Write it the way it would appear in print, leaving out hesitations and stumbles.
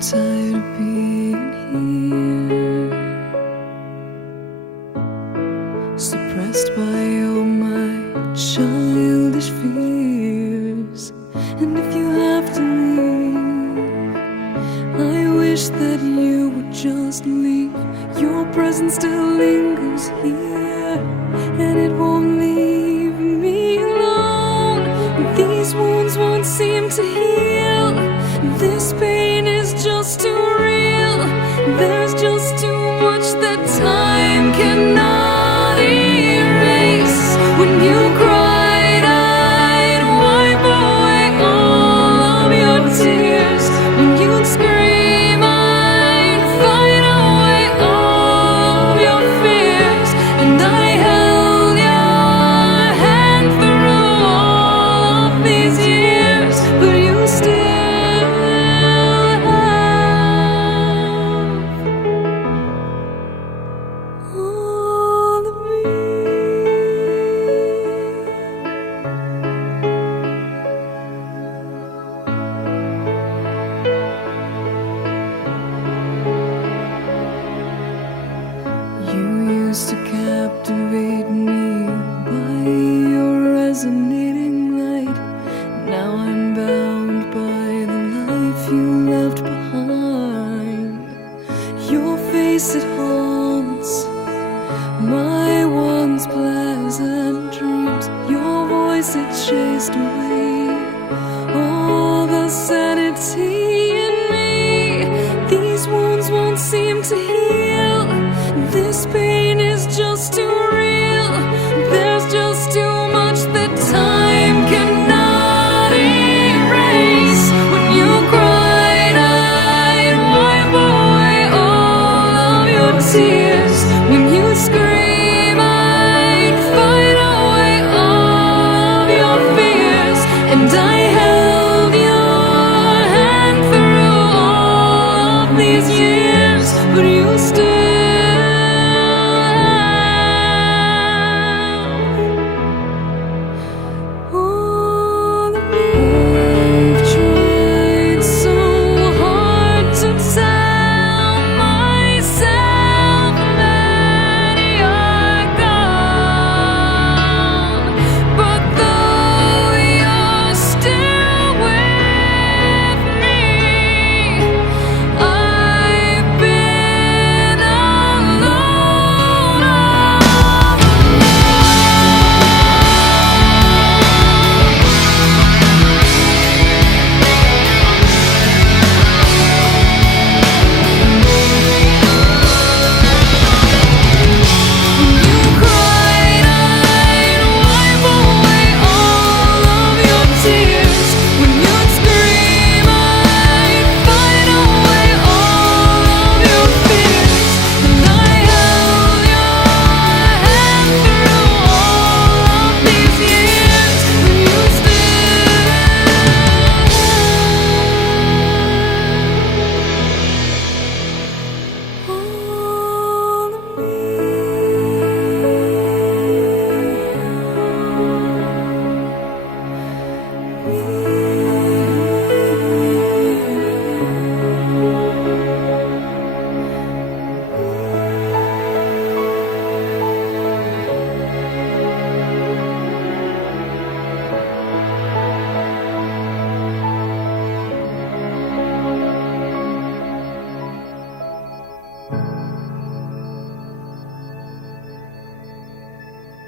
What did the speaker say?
tired of being here, suppressed by all my childish fears. And if you have to leave, I wish that you would just leave. Your presence still lingers here, and it won't leave me alone. These wounds won't seem to heal. This pain is just too real. There's just too much that time cannot erase. When you cried, I'd wipe away all of your tears. When you'd scream, I'd fight away all of your fears. And I held your hand through all of these years, but you still all of me. You used to captivate me by your resonating light. Now I'm bound by the life you left behind. Your face, it haunts my once pleasant dreams. Your voice, it chased away all the sanity in me. These wounds won't seem to heal. This pain is just too real. There's just too much that time cannot erase. When you cried, I'd wipe away all of your tears. When you scream, I'd fight away all of your fears. And I held your hand through all of these years, but you still